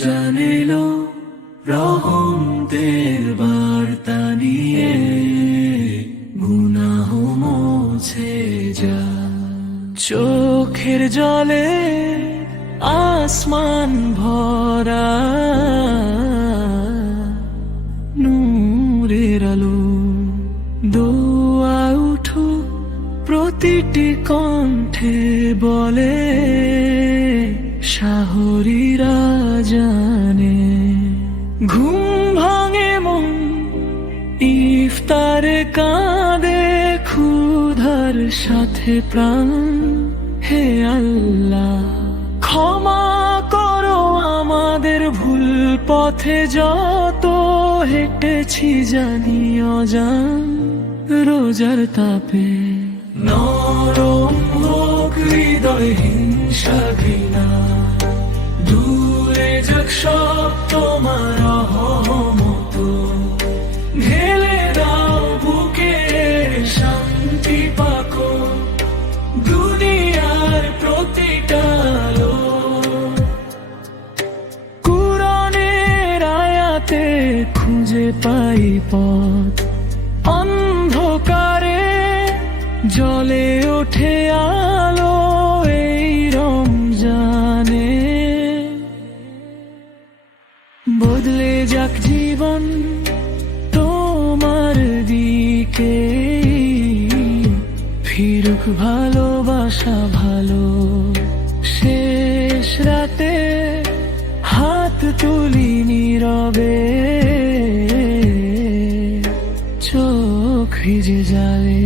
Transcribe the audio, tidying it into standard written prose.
রমজান এলো রহমতের বার্তা নিয়ে, গুনাহ মুছে যা। চোখের জলে আসমান ভরা, নূরের আলো দোয়া উঠুক প্রতিটি কণ্ঠে বলে, শাহরিরা জানে। ঘুম ভাঙে মন ইফতারে কাঁদে, ক্ষুধার সাথে প্রাণ। হে আল্লাহ ক্ষমা করো আমাদের ভুল পথে যত হেঁটেছি জানি অজান। রোজার তাপে নরম হোক হৃদয় হিংসা ঘৃণা, দূরে যাক সব তোমার রহমত। ঢেলে দাও বুকে শান্তি পাকো, দুনিয়ার প্রতিটা আলো। কুরআনের আয়াতে খুঁজে পাই পথ, অন্ধকারে জ্বলে ওঠে আলো এই রমজানে। বদলে যাক জীবন তোমার দিকে, ফিরুক ভালোবাসা ভালো। শেষ রাতে হাত তুলি নীরবে, চোখ ভিজে যায়।